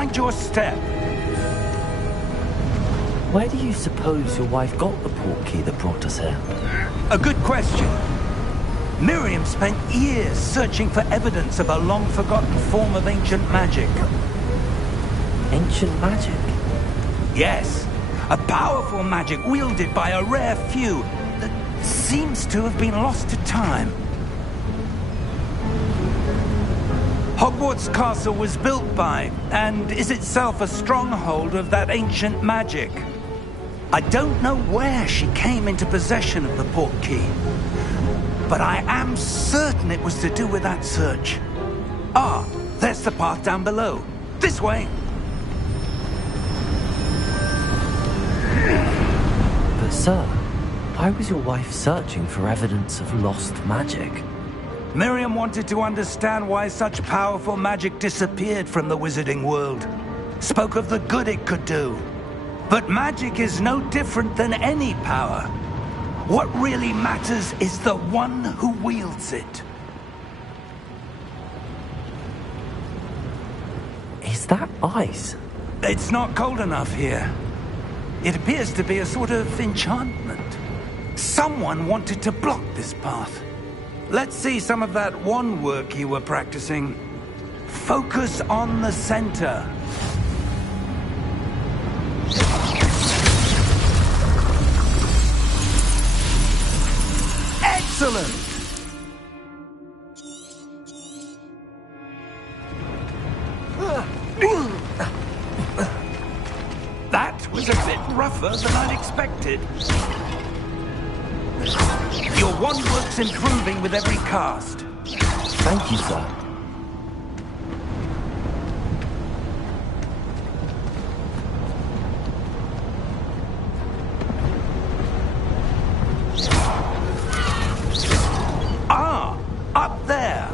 Mind your step. Where do you suppose your wife got the portkey that brought us here? A good question. Miriam spent years searching for evidence of a long-forgotten form of ancient magic. Ancient magic? Yes, a powerful magic wielded by a rare few that seems to have been lost to time. Hogwarts Castle was built by, and is itself a stronghold of that ancient magic. I don't know where she came into possession of the portkey, but I am certain it was to do with that search. Ah, there's the path down below. This way. But sir, why was your wife searching for evidence of lost magic? Miriam wanted to understand why such powerful magic disappeared from the wizarding world. Spoke of the good it could do. But magic is no different than any power. What really matters is the one who wields it. Is that ice? It's not cold enough here. It appears to be a sort of enchantment. Someone wanted to block this path. Let's see some of that wand work you were practicing. Focus on the center. Excellent! That was a bit rougher than I'd expected. Your wand work's improving with every cast. Thank you, sir. Ah, up there.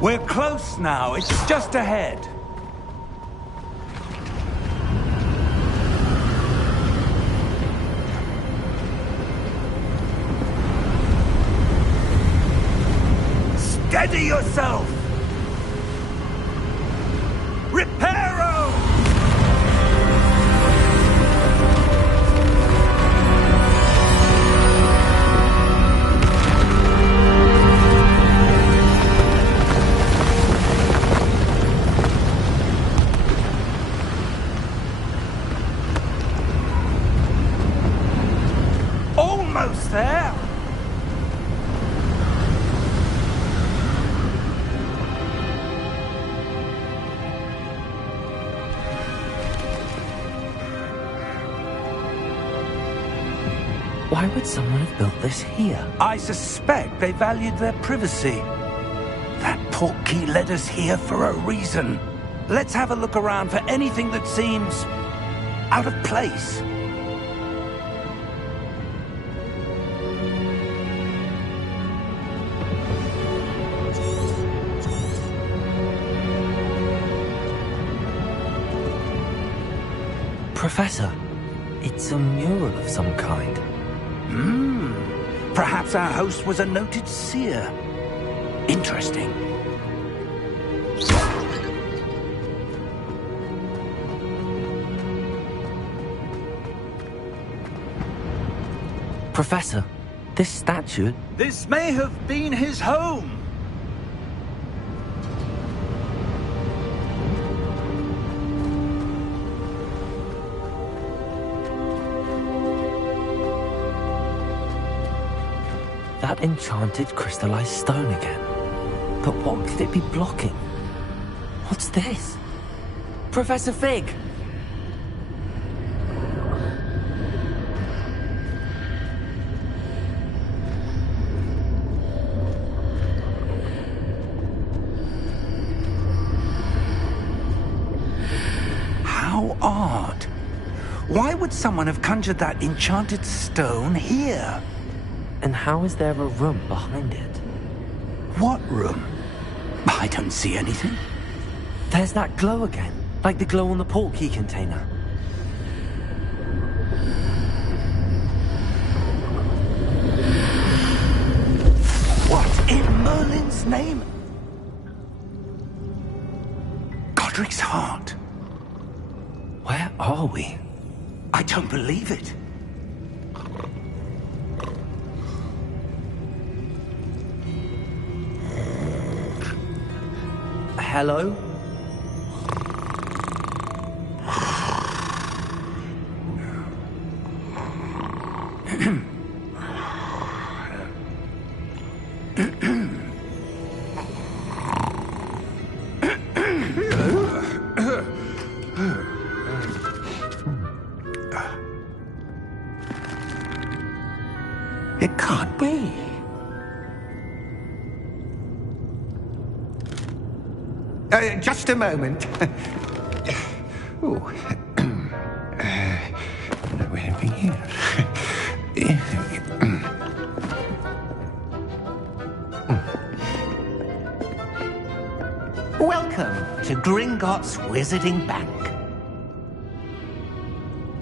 We're close now. It's just ahead. Steady yourself! Reparo! Almost there! Why would someone have built this here? I suspect they valued their privacy. That portkey led us here for a reason. Let's have a look around for anything that seems out of place. Professor, it's a mural of some kind. Perhaps our host was a noted seer. Interesting. Professor, this statue... This may have been his home. That enchanted crystallized stone again. But what could it be blocking? What's this? Professor Fig! How odd. Why would someone have conjured that enchanted stone here? And how is there a room behind it? What room? I don't see anything. There's that glow again, like the glow on the portkey container. What in Merlin's name? Godric's heart. Where are we? I don't believe it. Hello? It can't be. Just a moment. Oh. Where have we here? Welcome to Gringotts Wizarding Bank.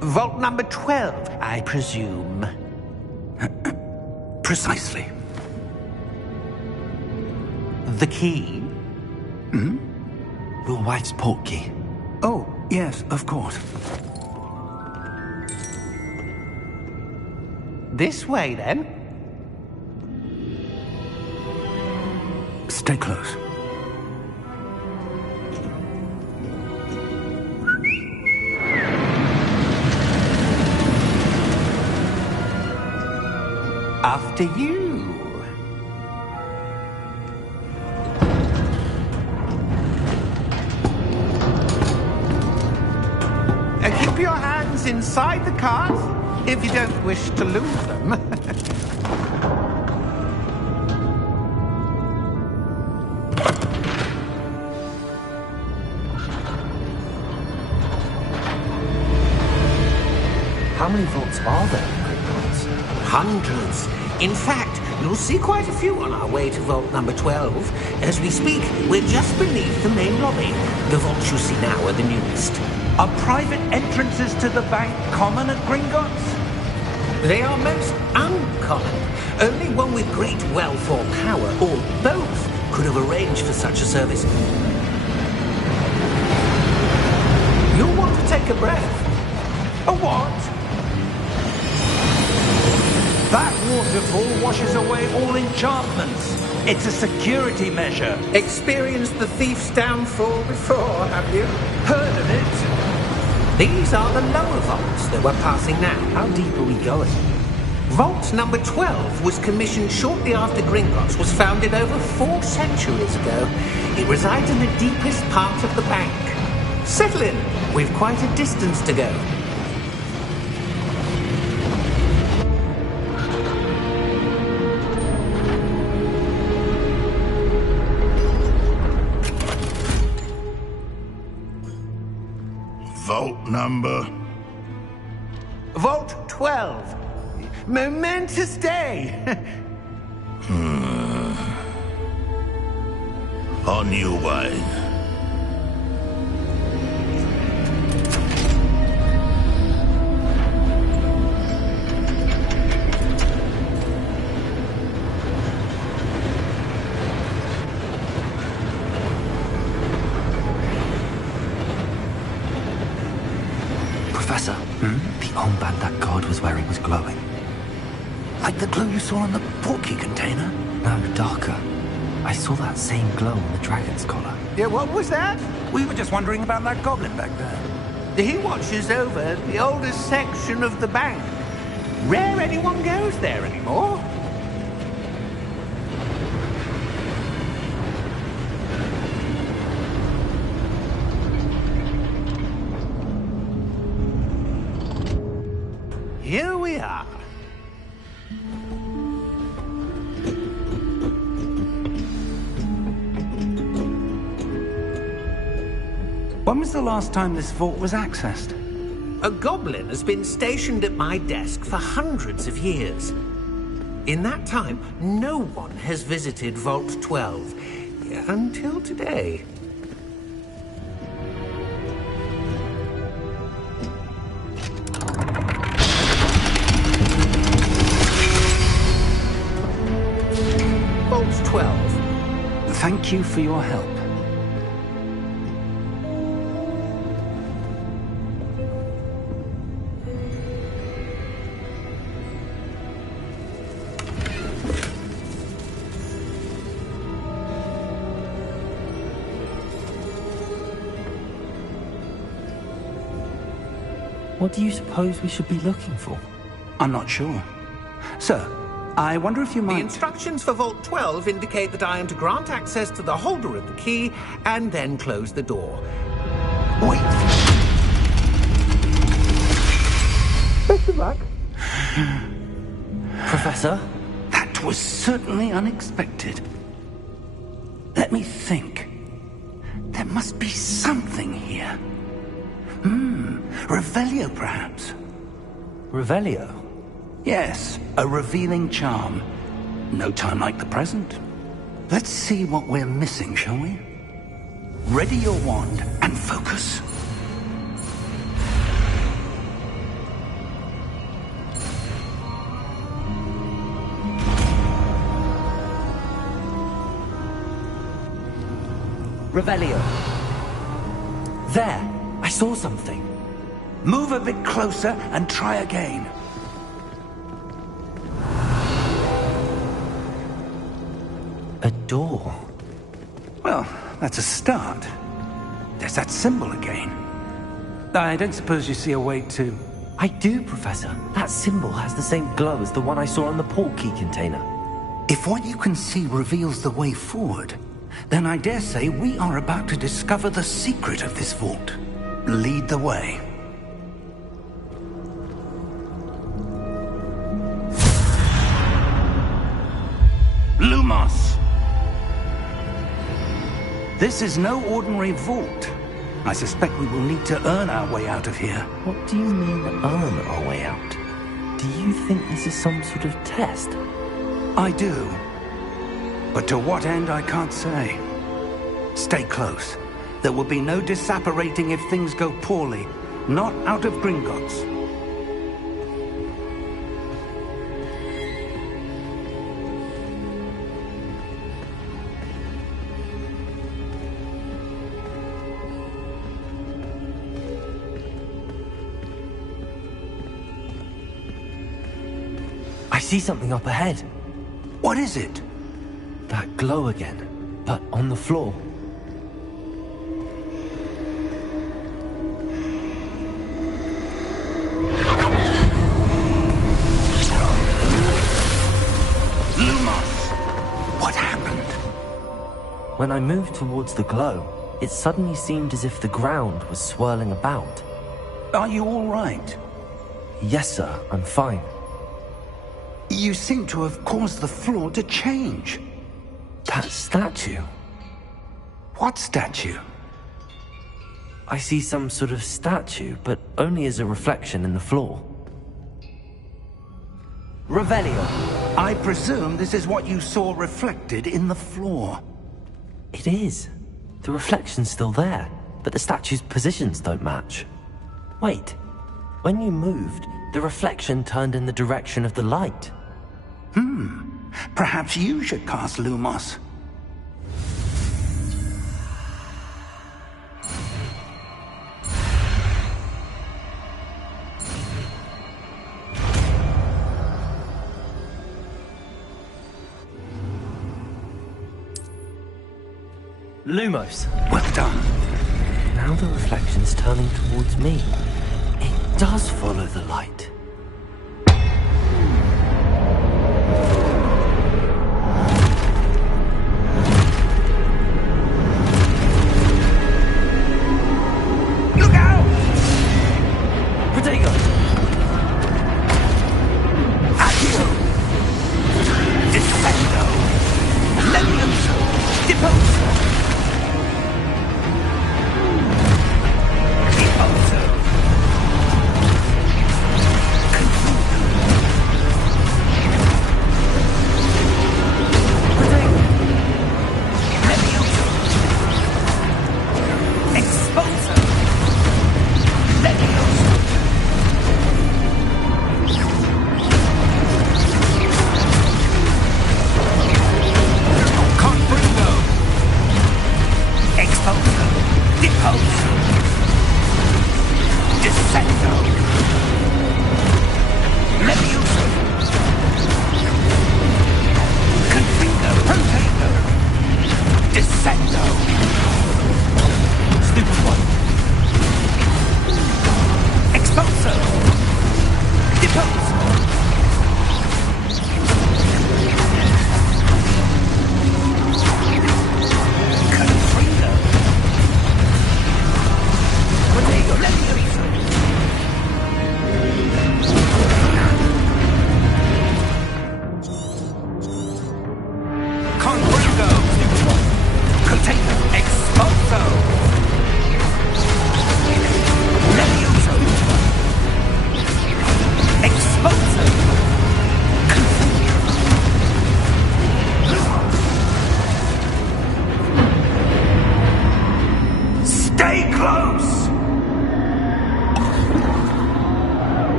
Vault number 12, I presume. Precisely. The key? Hmm? Your wife's portkey. Oh, yes, of course. This way, then. Stay close. After you. Keep your hands inside the cart if you don't wish to lose them. How many vaults are there in Gringotts? Hundreds. In fact, you'll see quite a few on our way to vault number 12. As we speak, we're just beneath the main lobby. The vaults you see now are the newest. Are private entrances to the bank common at Gringotts? They are most uncommon. Only one with great wealth or power, or both, could have arranged for such a service. You'll want to take a breath. A what? That waterfall washes away all enchantments. It's a security measure. Experienced the thief's downfall before, have you? Heard of it? These are the lower vaults that we're passing now. How deep are we going? Vault number 12 was commissioned shortly after Gringotts was founded over 4 centuries ago. It resides in the deepest part of the bank. Settle in. We've quite a distance to go. Vault number? Vault 12. Momentous day. On your way. Professor, the armband that guard was wearing was glowing. Like the glow you saw on the portkey container? No, darker. I saw that same glow on the dragon's collar. Yeah, what was that? We were just wondering about that goblin back there. He watches over the oldest section of the bank. Rare anyone goes there anymore. Here we are. When was the last time this vault was accessed? A goblin has been stationed at my desk for hundreds of years. In that time, no one has visited Vault 12. Until today. Vault 12. Thank you for your help. What do you suppose we should be looking for? I'm not sure. Sir, I wonder if you The might... instructions for Vault 12 indicate that I am to grant access to the holder of the key and then close the door. Wait! Best of luck. Professor? That was certainly unexpected. Let me think. There must be something here. Revelio, perhaps? Revelio? Yes, a revealing charm. No time like the present. Let's see what we're missing, shall we? Ready your wand and focus. Revelio. There! I saw something. Move a bit closer and try again. A door. Well, that's a start. There's that symbol again. I don't suppose you see a way to... I do, Professor. That symbol has the same glow as the one I saw on the port key container. If what you can see reveals the way forward, then I dare say we are about to discover the secret of this vault. Lead the way. Lumos! This is no ordinary vault. I suspect we will need to earn our way out of here. What do you mean, earn our way out? Do you think this is some sort of test? I do. But to what end, I can't say. Stay close. There will be no disapparating if things go poorly. Not out of Gringotts. I see something up ahead. What is it? That glow again, but on the floor. What happened? When I moved towards the glow, it suddenly seemed as if the ground was swirling about. Are you all right? Yes, sir, I'm fine. You seem to have caused the floor to change. That statue. What statue? I see some sort of statue, but only as a reflection in the floor. Revelio. I presume this is what you saw reflected in the floor. It is. The reflection's still there, but the statue's positions don't match. Wait. When you moved, the reflection turned in the direction of the light. Perhaps you should cast Lumos. Lumos. Well done. Now the reflection's turning towards me. It does follow the light. Look out! Protego! Accio! Defendo! Levioso! Deposo! Deposo! Confuso!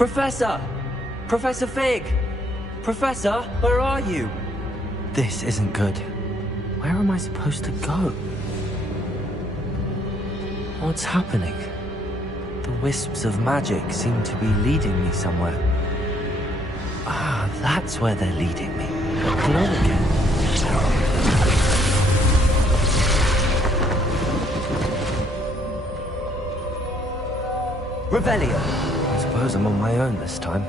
Professor! Professor Fig! Professor, where are you? This isn't good. Where am I supposed to go? What's happening? The wisps of magic seem to be leading me somewhere. Ah, that's where they're leading me. Hello again. Revelio. I suppose I'm on my own this time.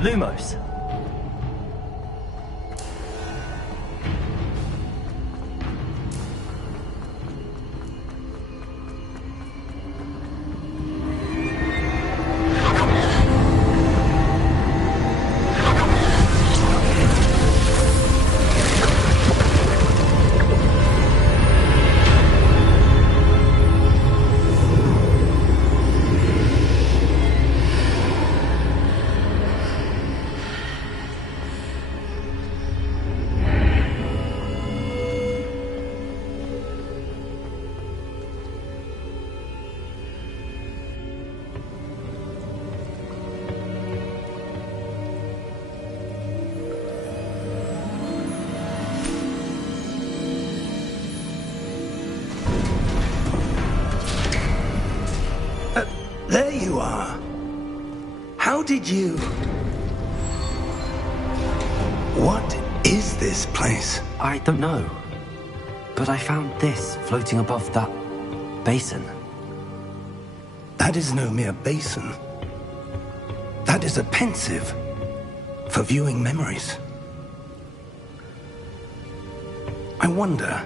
Lumos. There you are. How did you... What is this place? I don't know. But I found this floating above that basin. That is no mere basin. That is a pensive for viewing memories. I wonder...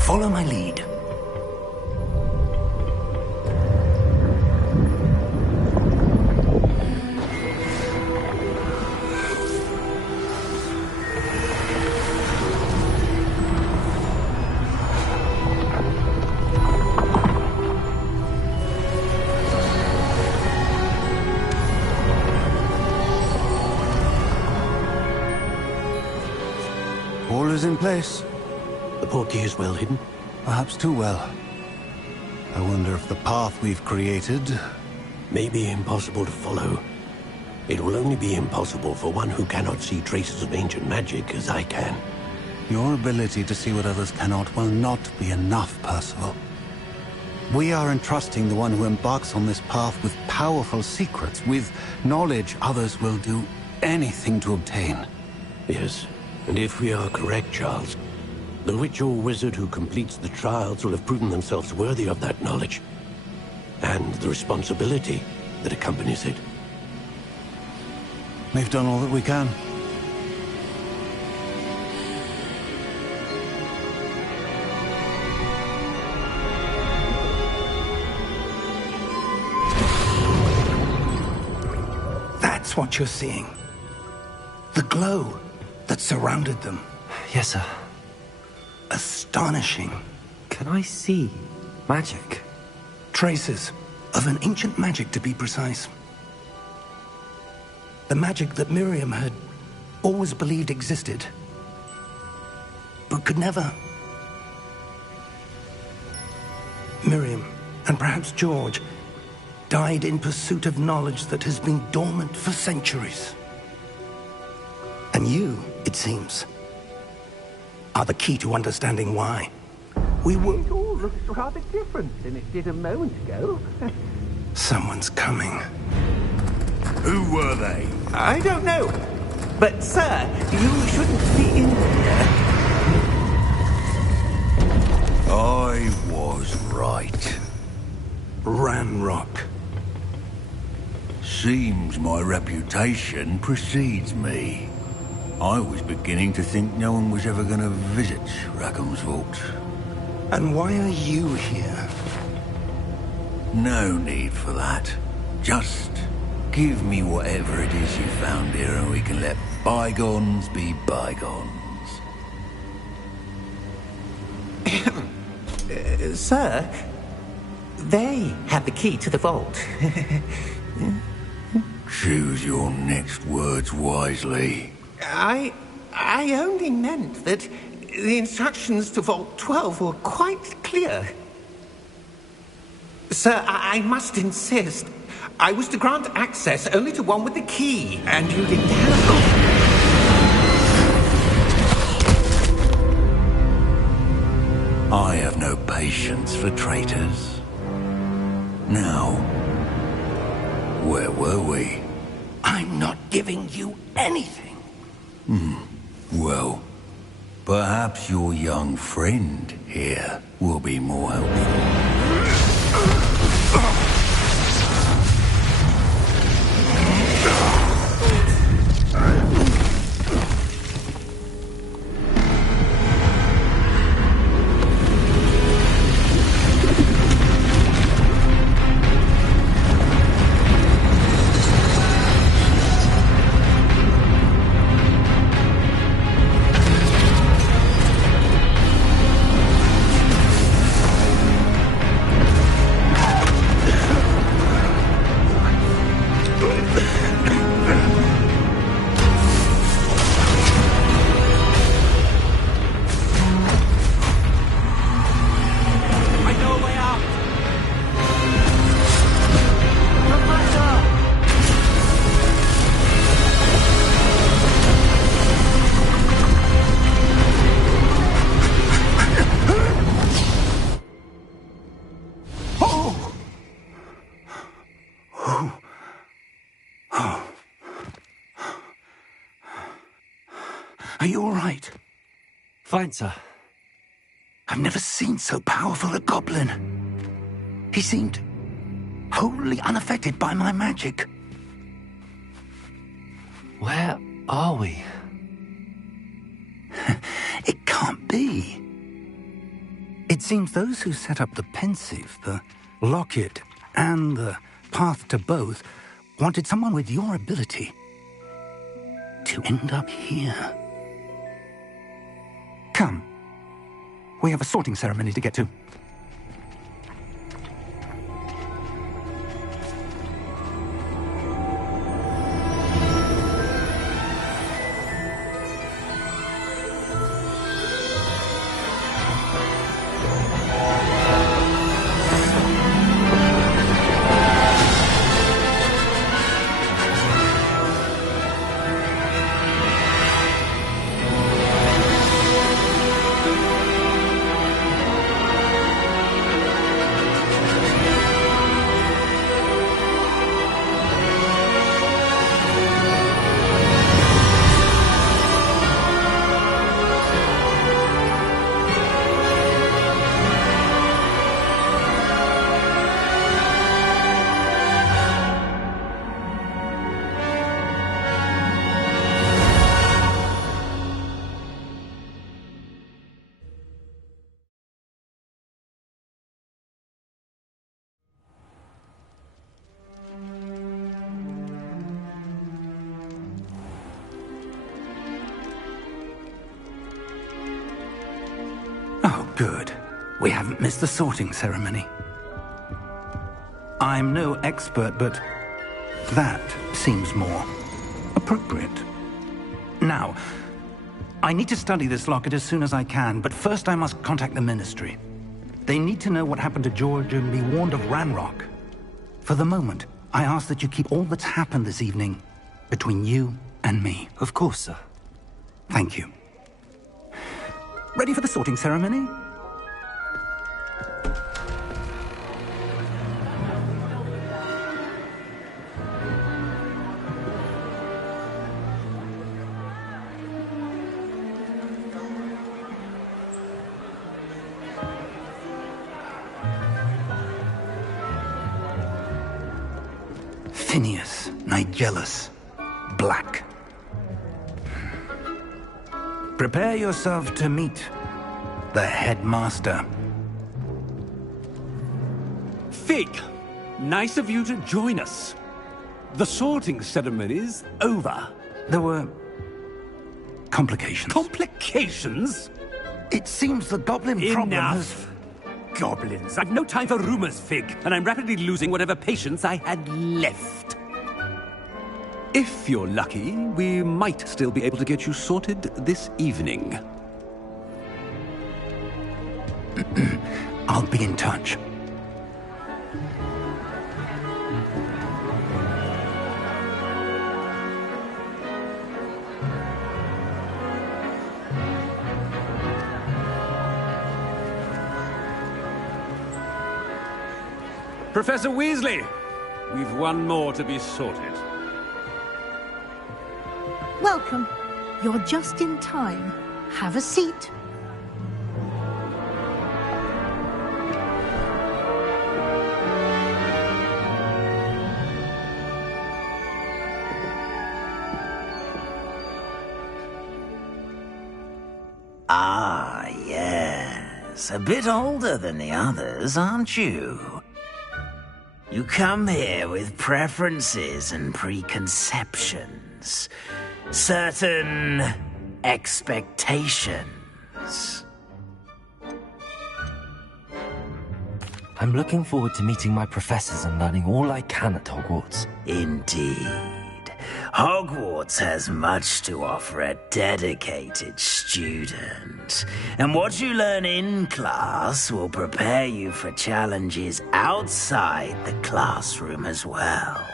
Follow my lead. All is in place. The portkey is well hidden. Perhaps too well. I wonder if the path we've created... May be impossible to follow. It will only be impossible for one who cannot see traces of ancient magic as I can. Your ability to see what others cannot will not be enough, Percival. We are entrusting the one who embarks on this path with powerful secrets, with knowledge others will do anything to obtain. Yes, and if we are correct, Charles, the witch or wizard who completes the trials will have proven themselves worthy of that knowledge, and the responsibility that accompanies it. We've done all that we can. That's what you're seeing. The glow that surrounded them. Yes, sir. Astonishing. Can I see magic? Traces of an ancient magic, to be precise. The magic that Miriam had always believed existed, but could never. Miriam, and perhaps George, died in pursuit of knowledge that has been dormant for centuries. And you, it seems, are the key to understanding why. We were... It all looks rather different than it did a moment ago. Someone's coming. Who were they? I don't know. But, sir, you shouldn't be in here. I was right. Ranrock. Seems my reputation precedes me. I was beginning to think no one was ever going to visit Rackham's vault. And why are you here? No need for that. Just give me whatever it is you found here and we can let bygones be bygones. Sir, they have the key to the vault. Choose your next words wisely. I only meant that the instructions to Vault 12 were quite clear. Sir, I must insist. I was to grant access only to one with the key, and you didn't have... I have no patience for traitors. Now, where were we? I'm not giving you anything. Well, perhaps your young friend here will be more helpful. Are you all right? Fine, sir. I've never seen so powerful a goblin. He seemed wholly unaffected by my magic. Where are we? It can't be. It seems those who set up the pensive, the locket, and the path to both wanted someone with your ability to end up here. Come. We have a sorting ceremony to get to. Good. We haven't missed the sorting ceremony. I'm no expert, but that seems more appropriate. Now, I need to study this locket as soon as I can, but first I must contact the Ministry. They need to know what happened to George and be warned of Ranrock. For the moment, I ask that you keep all that's happened this evening between you and me. Of course, sir. Thank you. Ready for the sorting ceremony? Phineas, Nigellus, Black. Prepare yourself to meet the headmaster. Fig, nice of you to join us. The sorting ceremony's over. There were complications. Complications? It seems the goblin problem has... Enough! Goblins. I've no time for rumors, Fig, and I'm rapidly losing whatever patience I had left. If you're lucky, we might still be able to get you sorted this evening. I'll be in touch. Professor Weasley, we've one more to be sorted. Welcome. You're just in time. Have a seat. Ah, yes. A bit older than the others, aren't you? You come here with preferences and preconceptions. Certain expectations. I'm looking forward to meeting my professors and learning all I can at Hogwarts. Indeed. Hogwarts has much to offer a dedicated student. And what you learn in class will prepare you for challenges outside the classroom as well.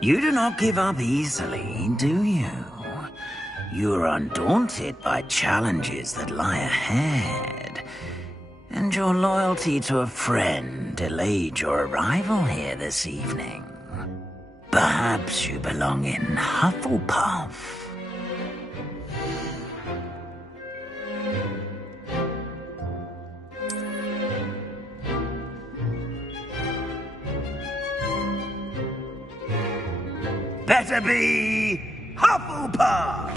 You do not give up easily, do you? You are undaunted by challenges that lie ahead. And your loyalty to a friend delayed your arrival here this evening. Perhaps you belong in Hufflepuff. Better be Hufflepuff!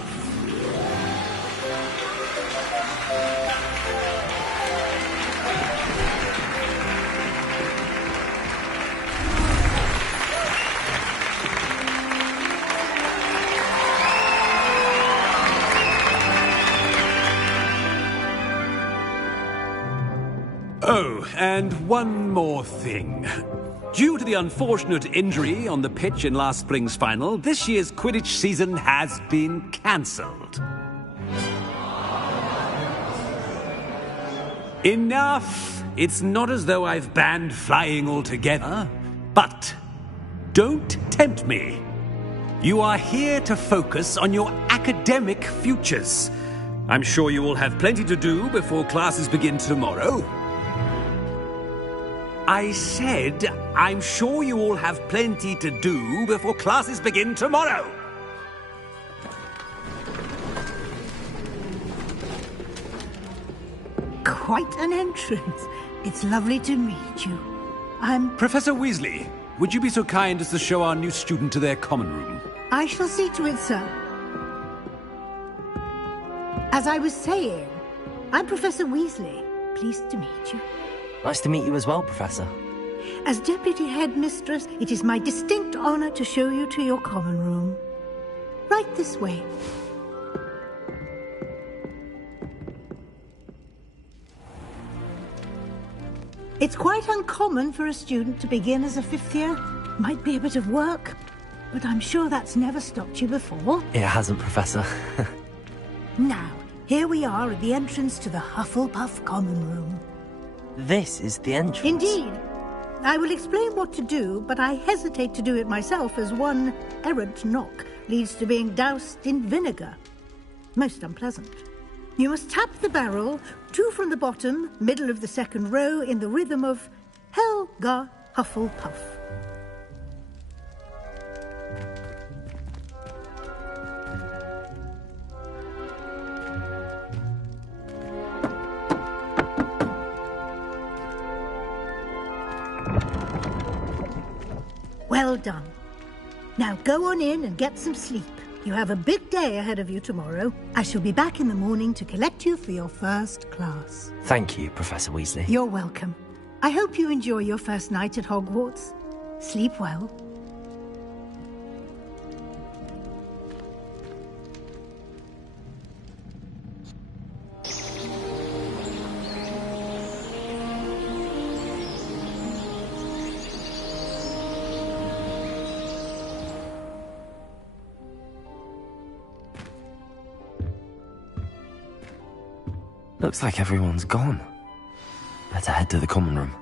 Oh, and one more thing. Due to the unfortunate injury on the pitch in last spring's final, this year's Quidditch season has been cancelled. Enough! It's not as though I've banned flying altogether, but don't tempt me. You are here to focus on your academic futures. I'm sure you will have plenty to do before classes begin tomorrow. I said, I'm sure you all have plenty to do before classes begin tomorrow. Quite an entrance. It's lovely to meet you. Professor Weasley, would you be so kind as to show our new student to their common room? I shall see to it, sir. As I was saying, I'm Professor Weasley. Pleased to meet you. Nice to meet you as well, Professor. As Deputy Headmistress, it is my distinct honor to show you to your common room. Right this way. It's quite uncommon for a student to begin as a fifth year. Might be a bit of work, but I'm sure that's never stopped you before. It hasn't, Professor. Now, here we are at the entrance to the Hufflepuff Common Room. This is the entrance. Indeed. I will explain what to do, but I hesitate to do it myself as one errant knock leads to being doused in vinegar. Most unpleasant. You must tap the barrel, 2 from the bottom, middle of the second row, in the rhythm of Helga Hufflepuff. Well done. Now go on in and get some sleep. You have a big day ahead of you tomorrow. I shall be back in the morning to collect you for your first class. Thank you, Professor Weasley. You're welcome. I hope you enjoy your first night at Hogwarts. Sleep well. Looks like everyone's gone. Better head to the common room.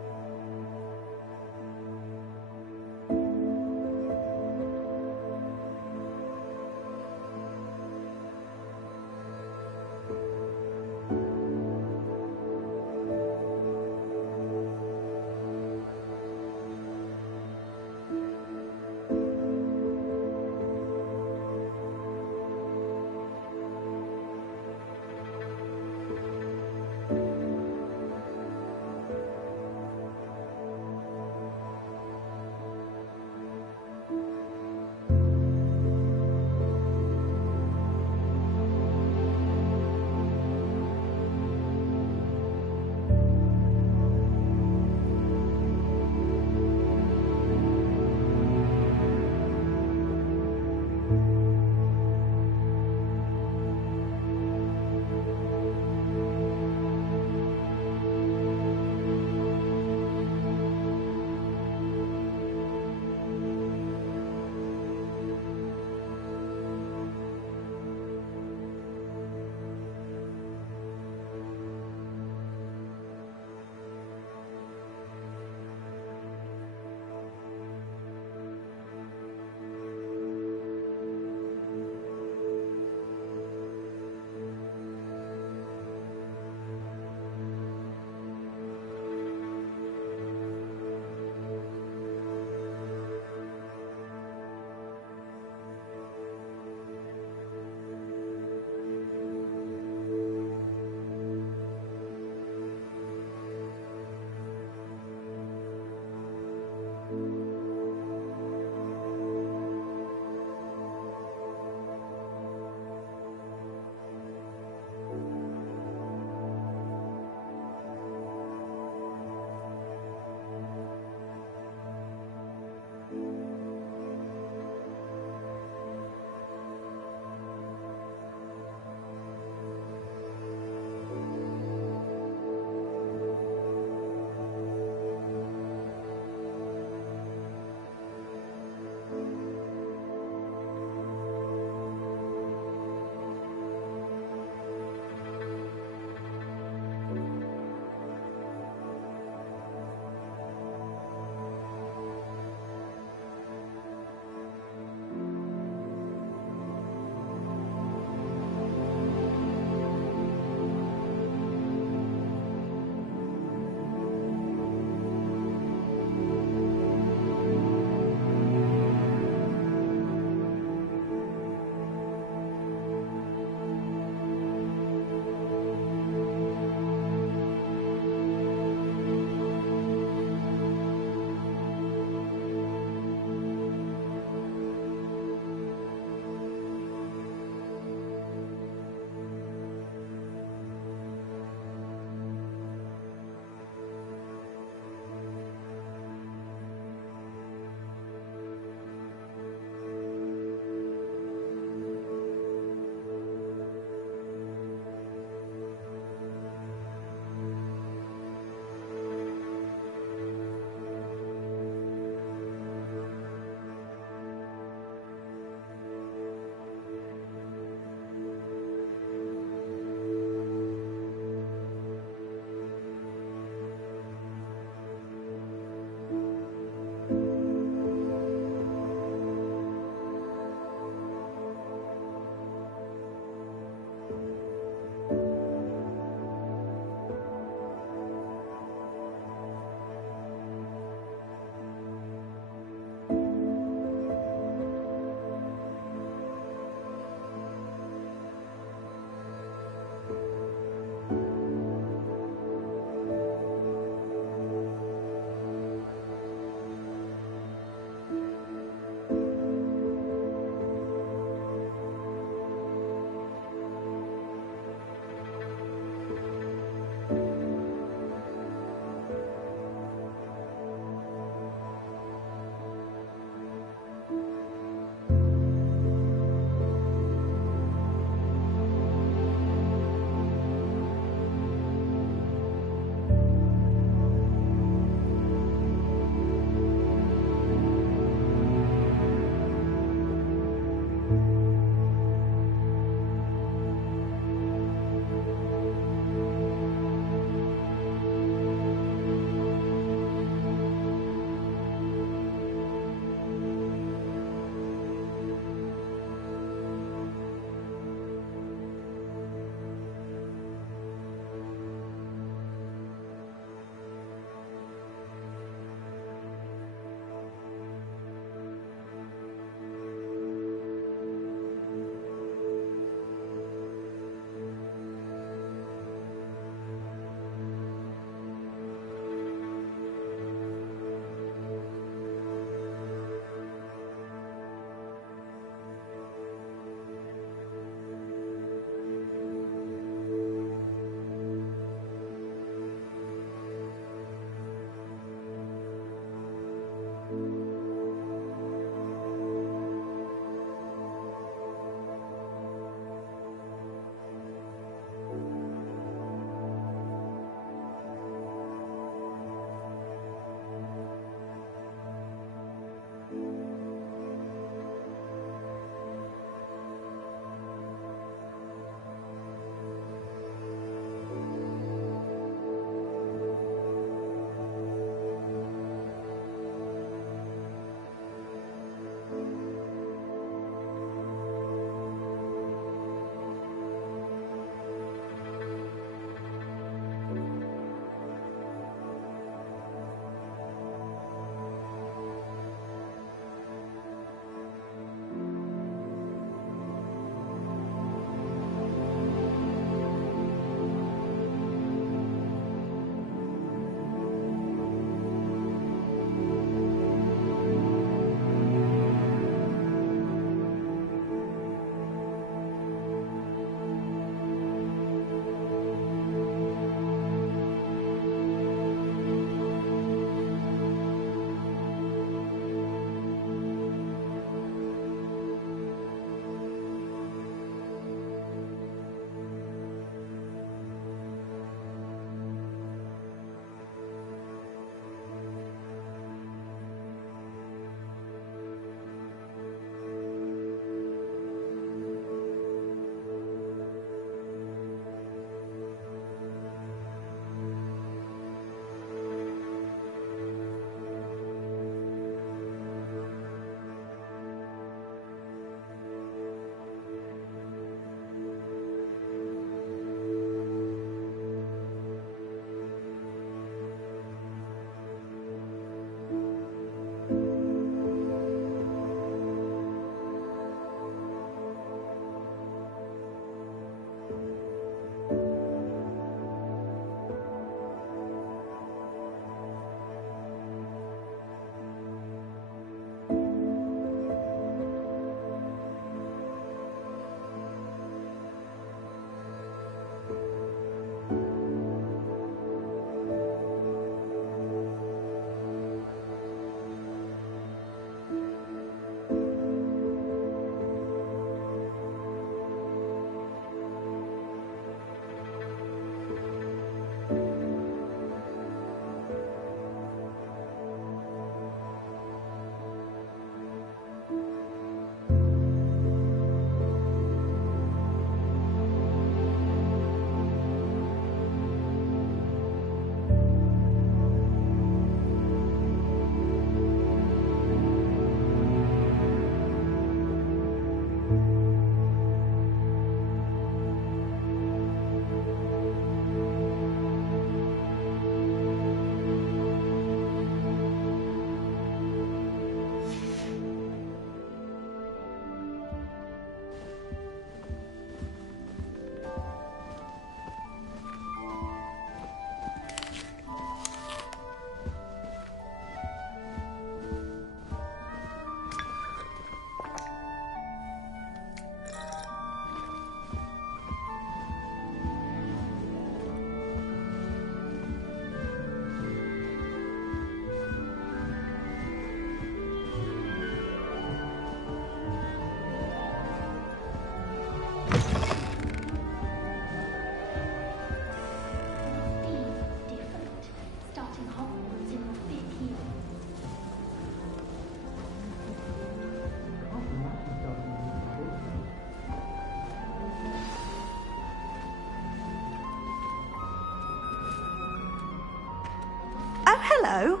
Oh, hello.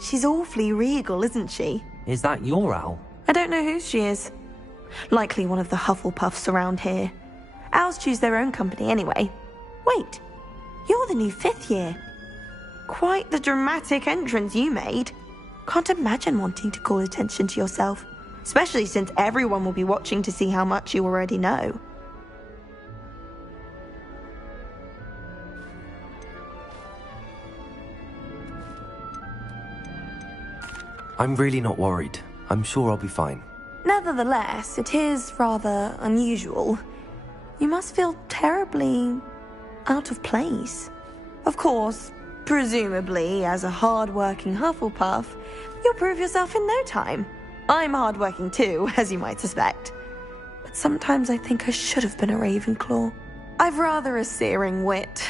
She's awfully regal, isn't she? Is that your owl? I don't know who she is. Likely one of the Hufflepuffs around here. Owls choose their own company anyway. Wait, you're the new 5th year. Quite the dramatic entrance you made. Can't imagine wanting to call attention to yourself, especially since everyone will be watching to see how much you already know. I'm really not worried. I'm sure I'll be fine. Nevertheless, it is rather unusual. You must feel terribly out of place. Of course, presumably, as a hard-working Hufflepuff, you'll prove yourself in no time. I'm hard-working too, as you might suspect. But sometimes I think I should have been a Ravenclaw. I've rather a searing wit.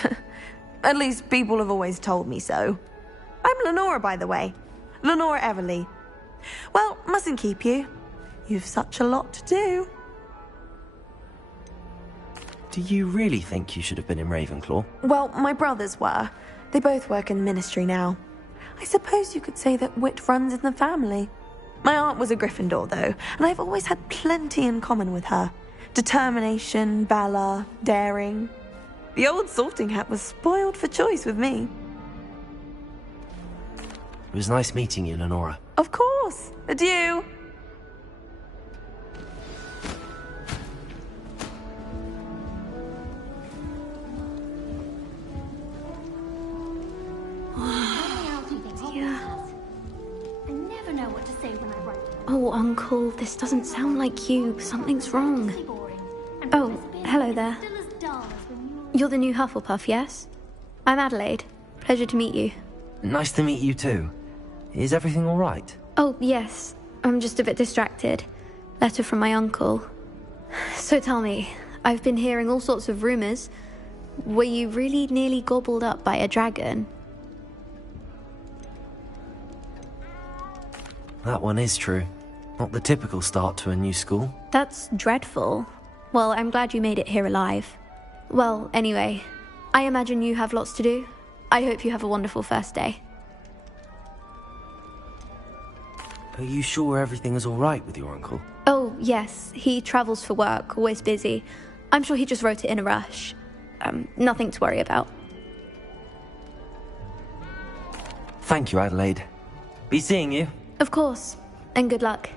At least people have always told me so. I'm Lenora, by the way. Lenora Everly. Well, mustn't keep you. You've such a lot to do. Do you really think you should have been in Ravenclaw? Well, my brothers were. They both work in the ministry now. I suppose you could say that wit runs in the family. My aunt was a Gryffindor, though, and I've always had plenty in common with her. Determination, valor, daring. The old sorting hat was spoiled for choice with me. It was nice meeting you, Lenora. Of course. Adieu. Oh, Uncle, this doesn't sound like you. Something's wrong. Oh, hello there. You're the new Hufflepuff, yes? I'm Adelaide. Pleasure to meet you. Nice to meet you too. Is everything all right? Oh, yes. I'm just a bit distracted. Letter from my uncle. So tell me, I've been hearing all sorts of rumors. Were you really nearly gobbled up by a dragon? That one is true. Not the typical start to a new school. That's dreadful. Well, I'm glad you made it here alive. Well, anyway, I imagine you have lots to do. I hope you have a wonderful first day. Are you sure everything is all right with your uncle? Oh, yes. He travels for work, always busy. I'm sure he just wrote it in a rush. Nothing to worry about. Thank you, Adelaide. Be seeing you. Of course. And good luck.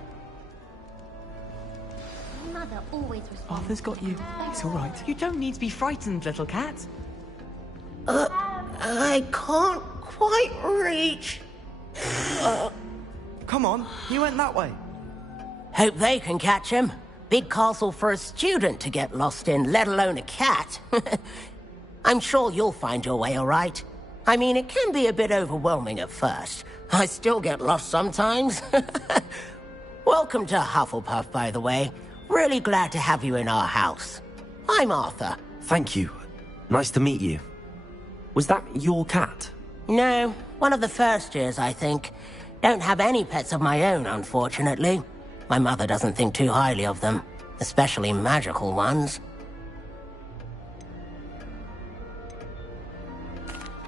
Mother always responds. Arthur's got you. It's all right. You don't need to be frightened, little cat. I can't quite reach. Come on, he went that way. Hope they can catch him. Big castle for a student to get lost in, let alone a cat. I'm sure you'll find your way all right. I mean, it can be a bit overwhelming at first. I still get lost sometimes. Welcome to Hufflepuff, by the way. Really glad to have you in our house. I'm Arthur. Thank you. Nice to meet you. Was that your cat? No, one of the first years, I think. Don't have any pets of my own, unfortunately. My mother doesn't think too highly of them, especially magical ones.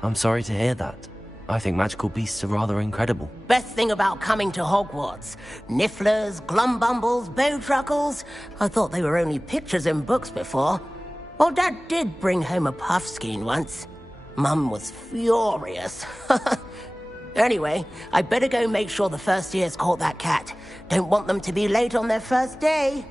I'm sorry to hear that. I think magical beasts are rather incredible. Best thing about coming to Hogwarts. Nifflers, glumbumbles, bowtruckles. I thought they were only pictures in books before. Well, Dad did bring home a puffskein once. Mum was furious. Anyway, I better go make sure the first years caught that cat. Don't want them to be late on their first day.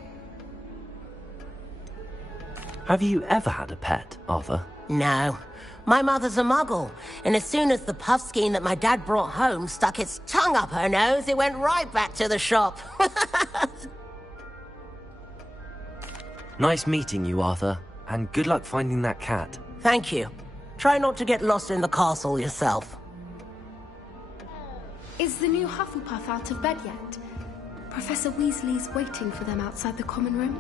Have you ever had a pet, Arthur? No. My mother's a muggle, and as soon as the puffskein that my dad brought home stuck its tongue up her nose, it went right back to the shop. Nice meeting you, Arthur, and good luck finding that cat. Thank you. Try not to get lost in the castle yourself. Is the new Hufflepuff out of bed yet? Professor Weasley's waiting for them outside the common room.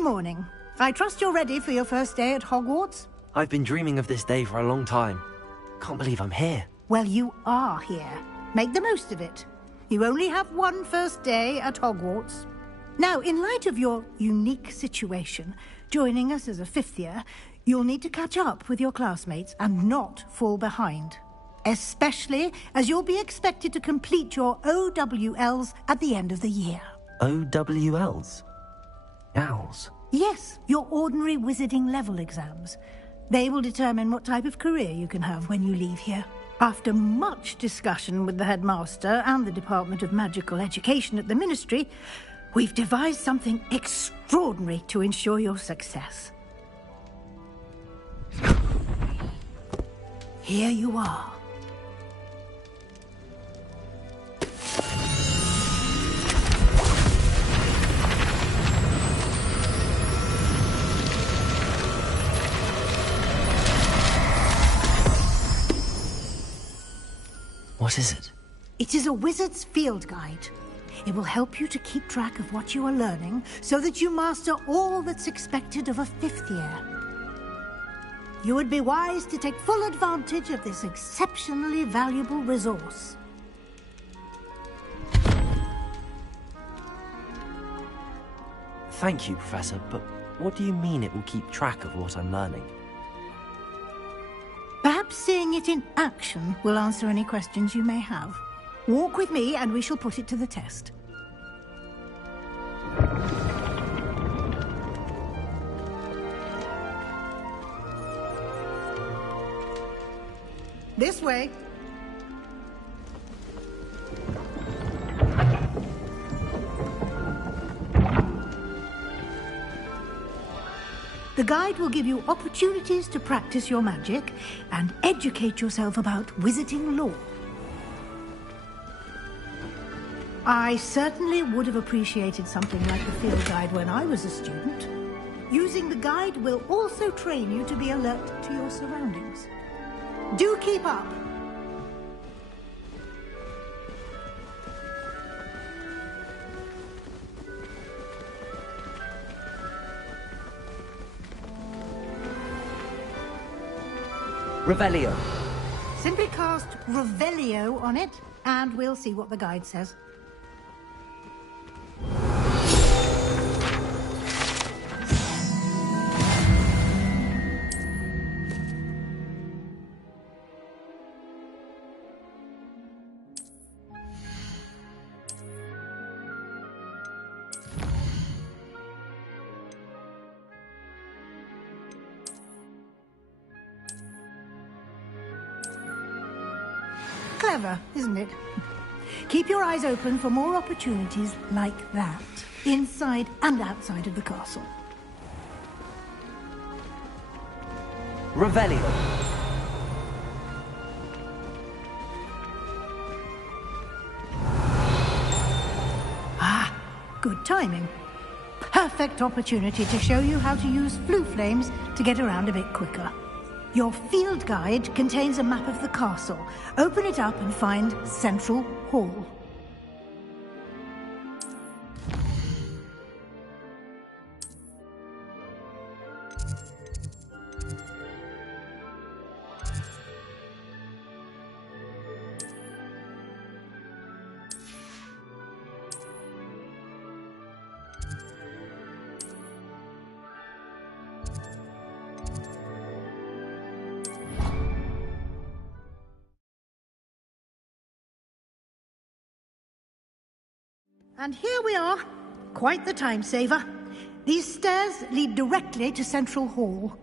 Good morning. I trust you're ready for your first day at Hogwarts? I've been dreaming of this day for a long time. Can't believe I'm here. Well, you are here. Make the most of it. You only have one first day at Hogwarts. Now, in light of your unique situation, joining us as a fifth year, you'll need to catch up with your classmates and not fall behind. Especially as you'll be expected to complete your OWLs at the end of the year. OWLs? Owls? Yes, your ordinary wizarding level exams. They will determine what type of career you can have when you leave here. After much discussion with the headmaster and the Department of Magical Education at the Ministry, we've devised something extraordinary to ensure your success. Here you are. What is it? It is a wizard's field guide. It will help you to keep track of what you are learning so that you master all that's expected of a fifth year. You would be wise to take full advantage of this exceptionally valuable resource. Thank you, Professor, but what do you mean it will keep track of what I'm learning? Perhaps seeing it in action will answer any questions you may have. Walk with me and we shall put it to the test. This way. The guide will give you opportunities to practice your magic and educate yourself about wizarding lore. I certainly would have appreciated something like the field guide when I was a student. Using the guide will also train you to be alert to your surroundings. Do keep up! Revelio. Simply cast Revelio on it, and we'll see what the guide says. Clever, isn't it? Keep your eyes open for more opportunities like that, inside and outside of the castle. Revelio. Ah, good timing. Perfect opportunity to show you how to use flue flames to get around a bit quicker. Your field guide contains a map of the castle. Open it up and find Central Hall. And here we are. Quite the time saver. These stairs lead directly to Central Hall.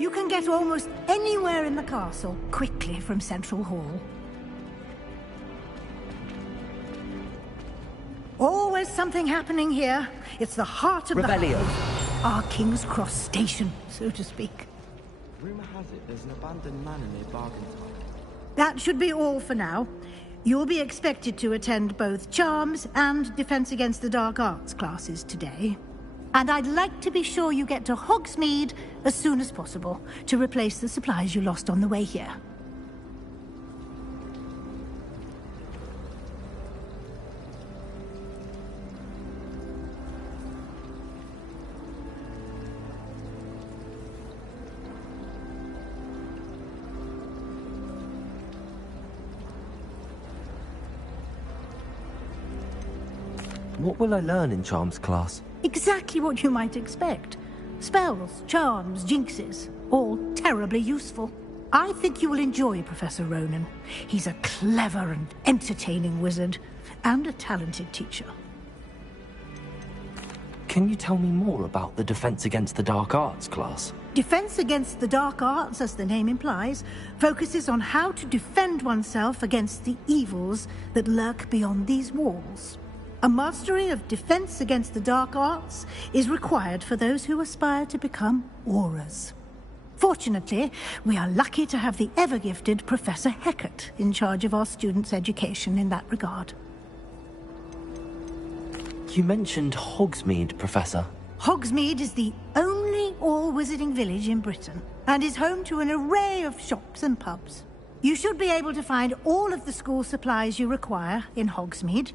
You can get almost anywhere in the castle quickly from Central Hall. Always something happening here. It's the heart of Revelio. our King's Cross station, so to speak. Rumor has it there's an abandoned manor near Bargaintown. That should be all for now. You'll be expected to attend both Charms and Defense Against the Dark Arts classes today. And I'd like to be sure you get to Hogsmeade as soon as possible to replace the supplies you lost on the way here. What will I learn in Charms class? Exactly what you might expect. Spells, charms, jinxes, all terribly useful. I think you will enjoy Professor Ronan. He's a clever and entertaining wizard, and a talented teacher. Can you tell me more about the Defense Against the Dark Arts class? Defense Against the Dark Arts, as the name implies, focuses on how to defend oneself against the evils that lurk beyond these walls. A mastery of Defense Against the Dark Arts is required for those who aspire to become Auras. Fortunately, we are lucky to have the ever-gifted Professor Hecat in charge of our students' education in that regard. You mentioned Hogsmeade, Professor. Hogsmeade is the only all-wizarding village in Britain, and is home to an array of shops and pubs. You should be able to find all of the school supplies you require in Hogsmeade.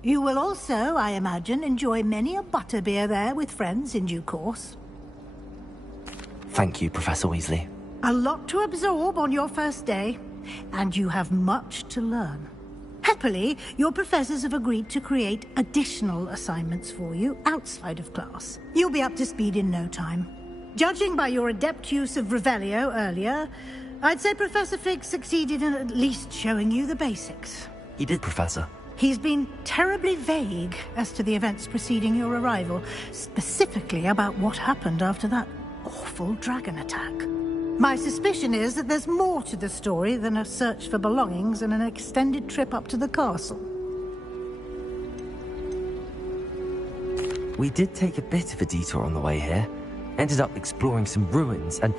You will also, I imagine, enjoy many a butterbeer there with friends in due course. Thank you, Professor Weasley. A lot to absorb on your first day, and you have much to learn. Happily, your professors have agreed to create additional assignments for you outside of class. You'll be up to speed in no time. Judging by your adept use of Revelio earlier, I'd say Professor Fig succeeded in at least showing you the basics. He did, Professor. He's been terribly vague as to the events preceding your arrival, specifically about what happened after that awful dragon attack. My suspicion is that there's more to the story than a search for belongings and an extended trip up to the castle. We did take a bit of a detour on the way here. Ended up exploring some ruins, and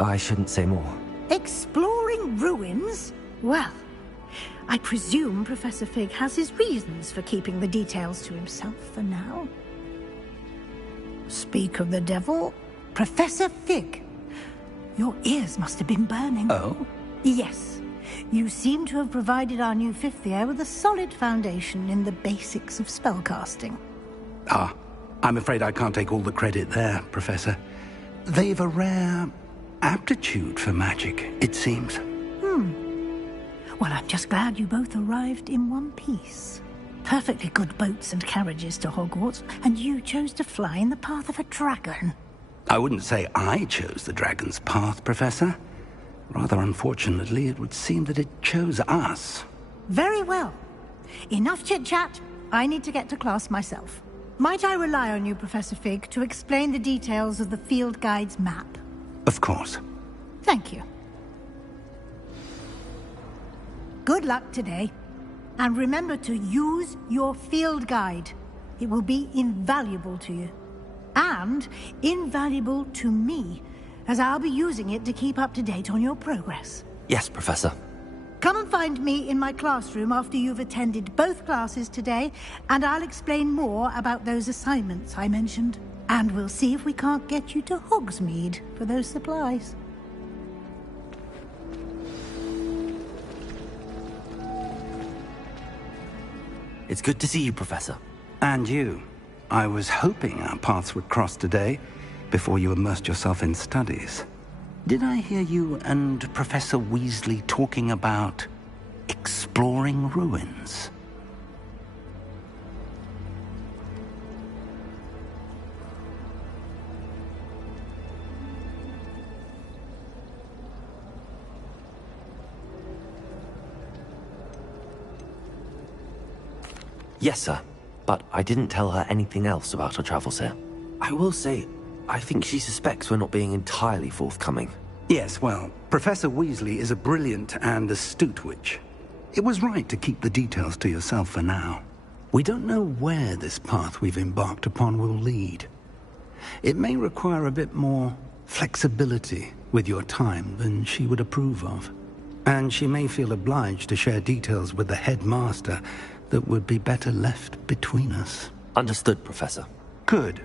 I shouldn't say more. Exploring ruins? Well, I presume Professor Fig has his reasons for keeping the details to himself for now. Speak of the devil, Professor Fig. Your ears must have been burning. Oh? Yes. You seem to have provided our new fifth year with a solid foundation in the basics of spellcasting. Ah, I'm afraid I can't take all the credit there, Professor. They've a rare aptitude for magic, it seems. Well, I'm just glad you both arrived in one piece. Perfectly good boats and carriages to Hogwarts, and you chose to fly in the path of a dragon. I wouldn't say I chose the dragon's path, Professor. Rather unfortunately, it would seem that it chose us. Very well. Enough chit-chat. I need to get to class myself. Might I rely on you, Professor Fig, to explain the details of the field guide's map? Of course. Thank you. Good luck today. And remember to use your field guide. It will be invaluable to you. And invaluable to me, as I'll be using it to keep up to date on your progress. Yes, Professor. Come and find me in my classroom after you've attended both classes today, and I'll explain more about those assignments I mentioned. And we'll see if we can't get you to Hogsmeade for those supplies. It's good to see you, Professor. And you. I was hoping our paths would cross today, before you immersed yourself in studies. Did I hear you and Professor Weasley talking about exploring ruins? Yes, sir. But I didn't tell her anything else about our travels here. I will say, I think she suspects we're not being entirely forthcoming. Yes, well, Professor Weasley is a brilliant and astute witch. It was right to keep the details to yourself for now. We don't know where this path we've embarked upon will lead. It may require a bit more flexibility with your time than she would approve of. And she may feel obliged to share details with the headmaster that would be better left between us. Understood, Professor. Good.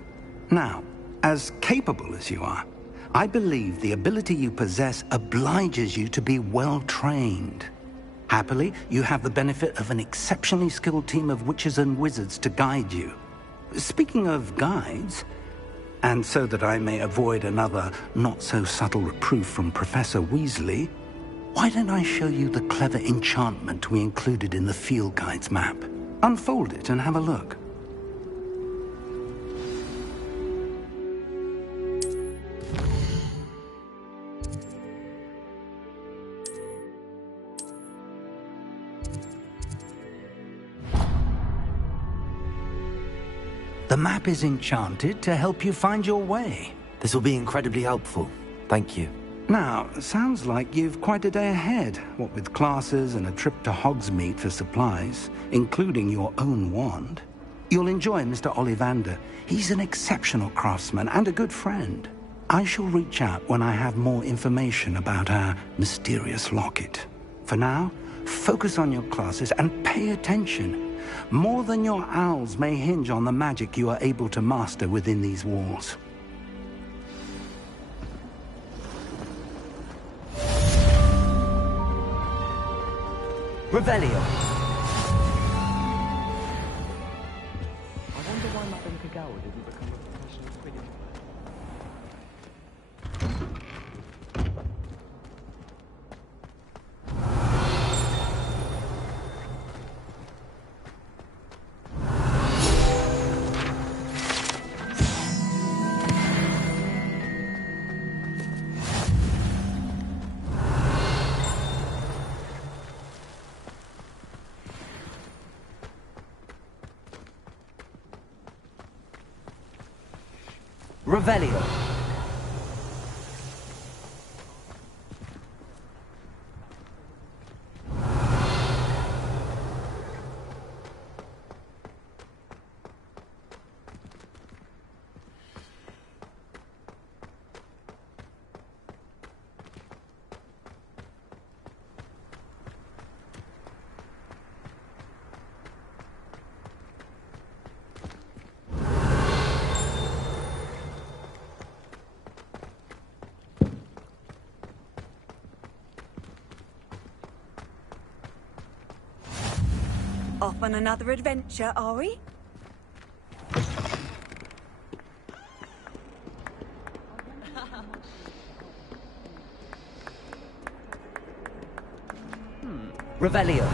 Now, as capable as you are, I believe the ability you possess obliges you to be well trained. Happily, you have the benefit of an exceptionally skilled team of witches and wizards to guide you. Speaking of guides, and so that I may avoid another not-so-subtle reproof from Professor Weasley, why don't I show you the clever enchantment we included in the field guide's map? Unfold it and have a look. The map is enchanted to help you find your way. This will be incredibly helpful. Thank you. Now, sounds like you've quite a day ahead, what with classes and a trip to Hogsmeade for supplies, including your own wand. You'll enjoy Mr. Ollivander. He's an exceptional craftsman and a good friend. I shall reach out when I have more information about our mysterious locket. For now, focus on your classes and pay attention. More than your owls may hinge on the magic you are able to master within these walls. Revelio. I wonder why Madame Kagawa didn't become a professional Quidditch Revelio. Off on another adventure, are we? Revelio.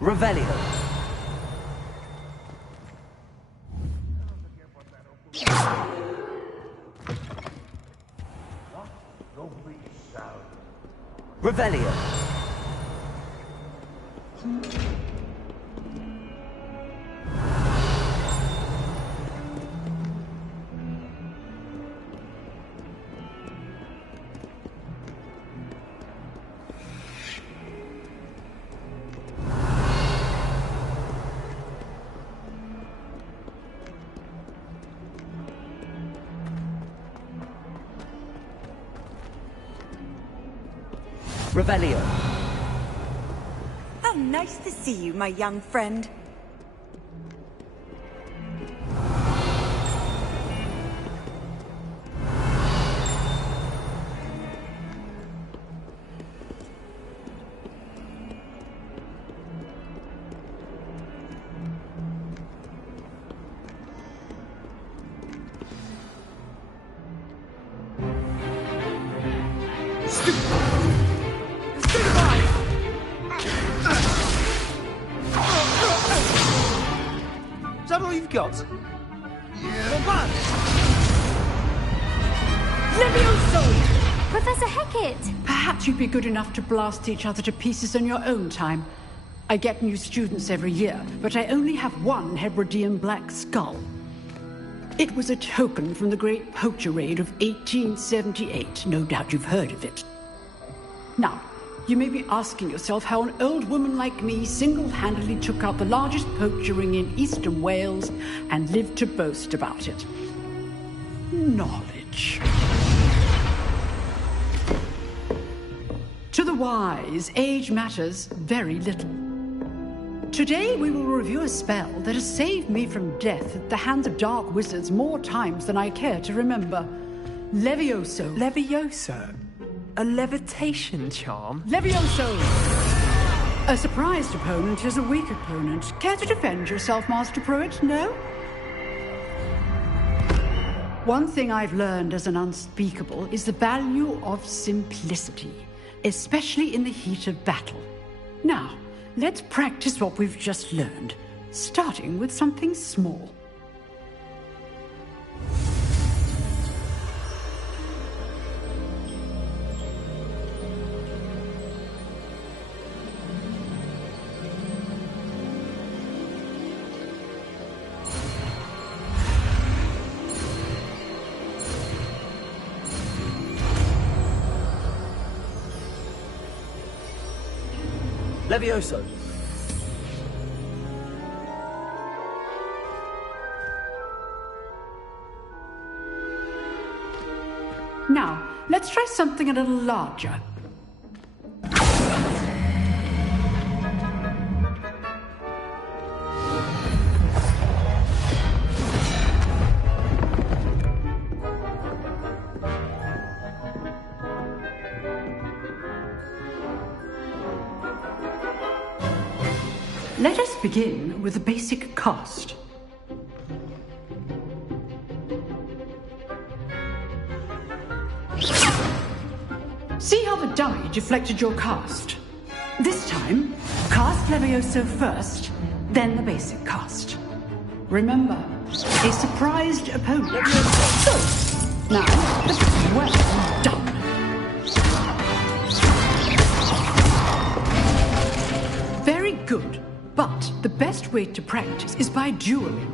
Revelio. Revelio. Revelio. How nice to see you, my young friend. got? Levioso! Professor Hecat! Perhaps you'd be good enough to blast each other to pieces in your own time. I get new students every year, but I only have one Hebridean black skull. It was a token from the Great Poacher Raid of 1878. No doubt you've heard of it. Now, you may be asking yourself how an old woman like me single-handedly took out the largest poacher ring in eastern Wales and lived to boast about it. Knowledge. To the wise, age matters very little. Today we will review a spell that has saved me from death at the hands of dark wizards more times than I care to remember. Levioso. Levioso? A levitation charm? Levioso! A surprised opponent is a weak opponent. Care to defend yourself, Master Pruitt? No? One thing I've learned as an unspeakable is the value of simplicity, especially in the heat of battle. Now, let's practice what we've just learned, starting with something small. Levioso. Now, let's try something a little larger. Let us begin with the basic cast. See how the dummy deflected your cast? This time, cast Levioso first, then the basic cast. Remember, a surprised opponent. So, now, well done. Very good. But the best way to practice is by dueling.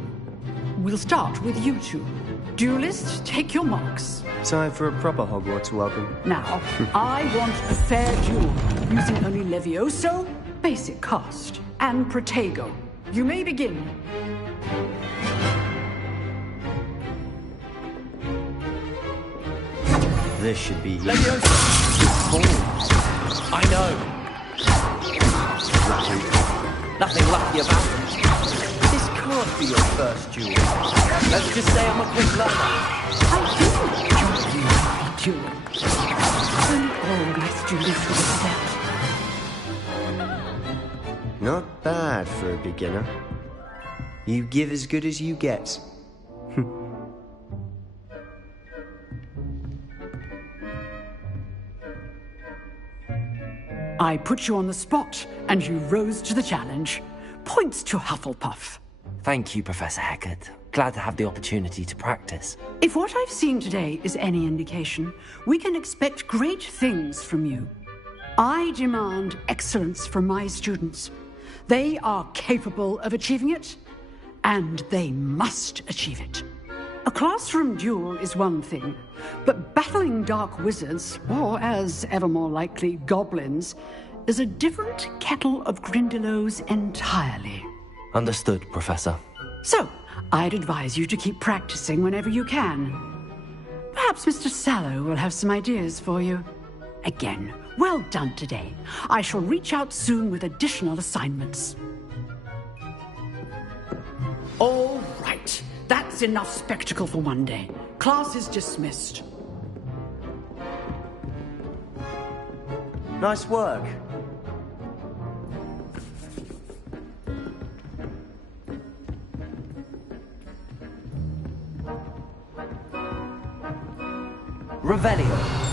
We'll start with you two. Duelists, take your marks. Time for a proper Hogwarts welcome. Now, I want a fair duel, using only Levioso, basic cast, and Protego. You may begin. This should be easy. Levioso! I know. Nothing lucky about it. This can't be your first duel. Let's just say I'm a quick learner. I do enjoy duel. And all my students will accept. Not bad for a beginner. You give as good as you get. I put you on the spot, and you rose to the challenge. Points to Hufflepuff. Thank you, Professor Hecat. Glad to have the opportunity to practice. If what I've seen today is any indication, we can expect great things from you. I demand excellence from my students. They are capable of achieving it, and they must achieve it. A classroom duel is one thing, but battling dark wizards, or as ever more likely, goblins, is a different kettle of Grindylows entirely. Understood, Professor. So, I'd advise you to keep practicing whenever you can. Perhaps Mr. Sallow will have some ideas for you. Again, well done today. I shall reach out soon with additional assignments. All right. That's enough spectacle for one day. Class is dismissed. Nice work. Revelio.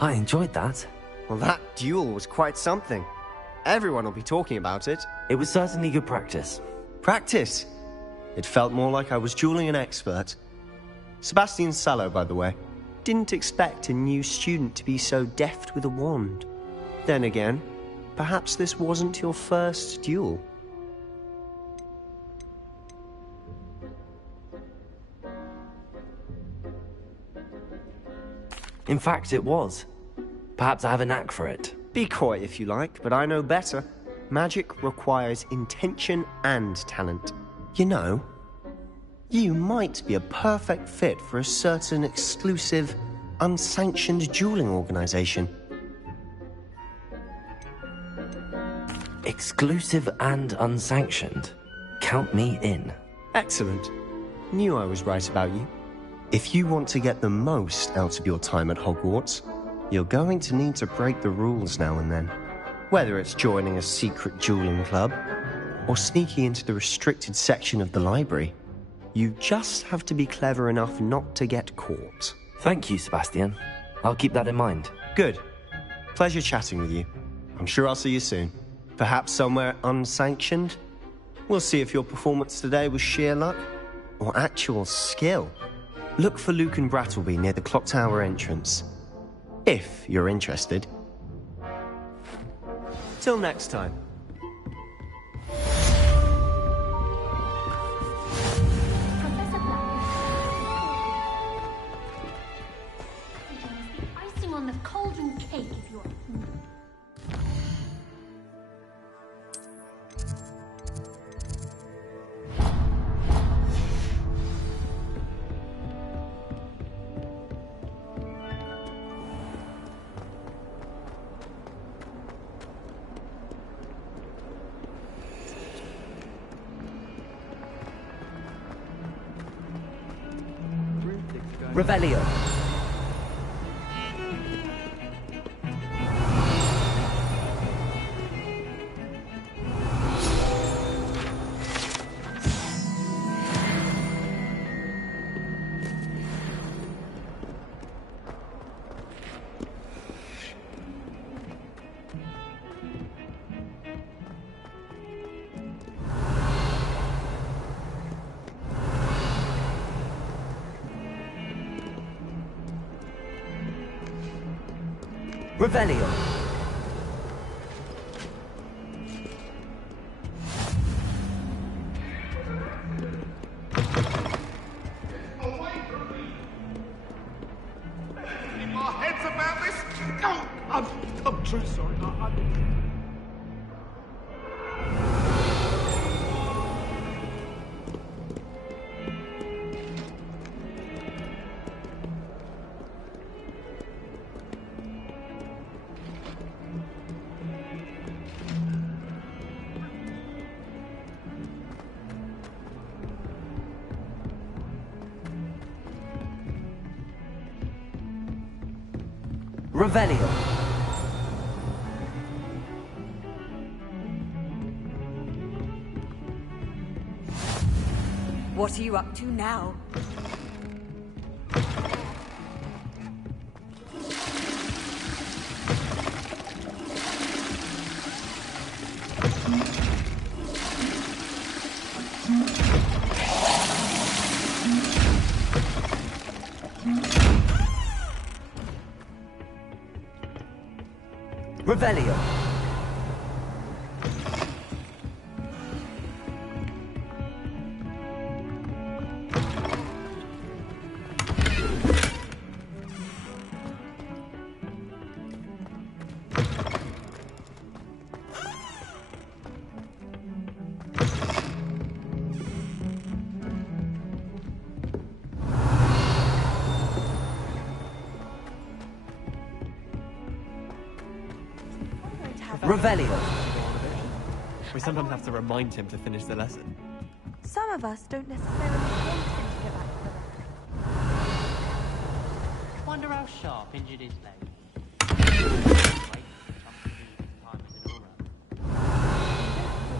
I enjoyed that. Well, that duel was quite something. Everyone will be talking about it. It was certainly good practice. Practice? It felt more like I was dueling an expert. Sebastian Sallow, by the way. Didn't expect a new student to be so deft with a wand. Then again, perhaps this wasn't your first duel. In fact, it was. Perhaps I have a knack for it. Be coy if you like, but I know better. Magic requires intention and talent. You know, you might be a perfect fit for a certain exclusive, unsanctioned dueling organization. Exclusive and unsanctioned? Count me in. Excellent. Knew I was right about you. If you want to get the most out of your time at Hogwarts, you're going to need to break the rules now and then. Whether it's joining a secret dueling club, or sneaking into the restricted section of the library, you just have to be clever enough not to get caught. Thank you, Sebastian. I'll keep that in mind. Good. Pleasure chatting with you. I'm sure I'll see you soon. Perhaps somewhere unsanctioned? We'll see if your performance today was sheer luck, or actual skill. Look for Luke and Brattleby near the clock tower entrance. If you're interested. Till next time. Icing on the cauldron cake if you're hungry. Revelio. Revelio. Any more heads about this? Oh, I'm true sorry. Revelio. What are you up to now? Revelio. Revelio. We sometimes have to remind him to finish the lesson. Some of us don't necessarily want him to get back to the lesson. Wonder how sharp injured his leg. The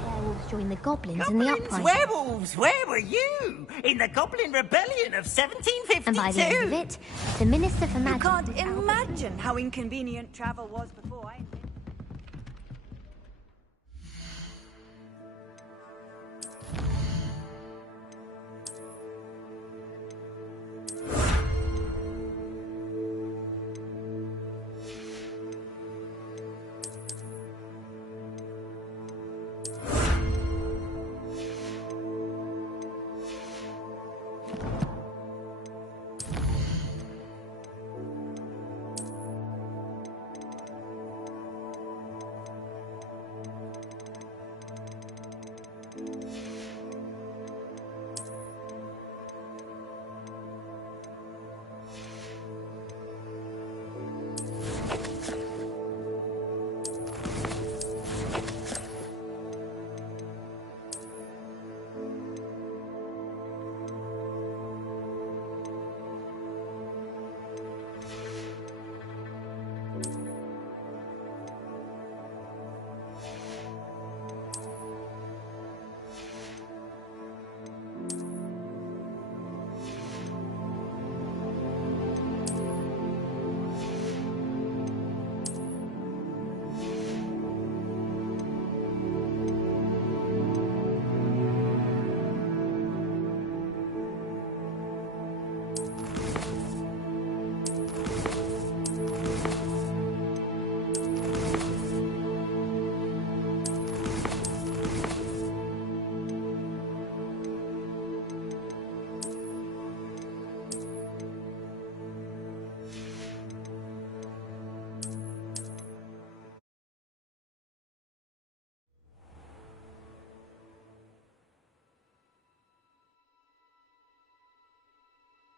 werewolves join the goblins in the uprising. Werewolves, where were you? In the Goblin Rebellion of 1752? And by the end of it, the Minister for Magic... You can't imagine how inconvenient travel was before I...